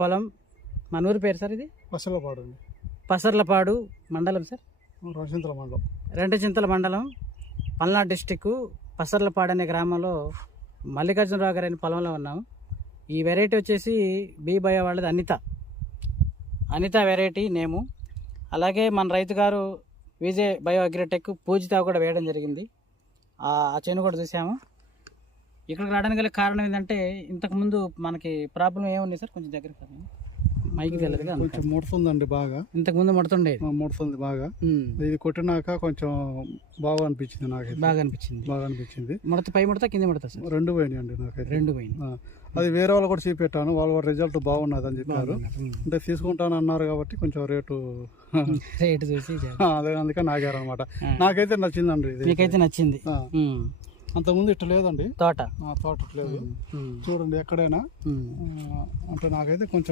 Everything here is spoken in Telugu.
పొలం మన ఊరి పేరు సార్ ఇది పసలపాడు అండి. పసర్లపాడు మండలం సార్ రెండుచింతల మండలం. రెండుచింతల మండలం పల్నాడు డిస్టిక్ పసర్లపాడు అనే గ్రామంలో మల్లికార్జునరావు గారి పొలంలో ఉన్నాము. ఈ వెరైటీ వచ్చేసి బీ బయో వాళ్ళది అనిత వెరైటీ నేము. అలాగే మన రైతు గారు విజయ్ బయో అగ్రిటెక్ పూజిత కూడా వేయడం జరిగింది. ఆ చేను కూడా చూసాము. ఇక్కడికి రావడానికి గల కారణం ఏంటంటే ఇంతకుముందు మనకి ప్రాబ్లం ఏముంది సార్, కొంచెం దగ్గర మైకి వెళ్ళదు కొంచెం ముడుతుందండి బాగా. ఇంతకుముందు ముడుతుండే ముడుతుంది బాగా. ఇది కొట్టినాక కొంచెం బాగా అనిపించింది నాకైతే. బాగా అనిపించింది. ముడత పై ముడత కింద ముడత సార్ రెండు పోయినాయండి నాకైతే. రెండు పోయినాయి. అది వేరే వాళ్ళు కూడా చూపెట్టాను, వాళ్ళు కూడా రిజల్ట్ బాగున్నది అని చెప్పారు. అంటే తీసుకుంటాను అన్నారు కాబట్టి కొంచెం రేటు చూసి అదే అందుకని ఆగారు అనమాట. నాకైతే నచ్చిందండి ఇది. మీకైతే నచ్చింది. అంతకుముందు ఇట్లా లేదండి తోట లేదు. చూడండి ఎక్కడైనా అంటే నాకైతే కొంచెం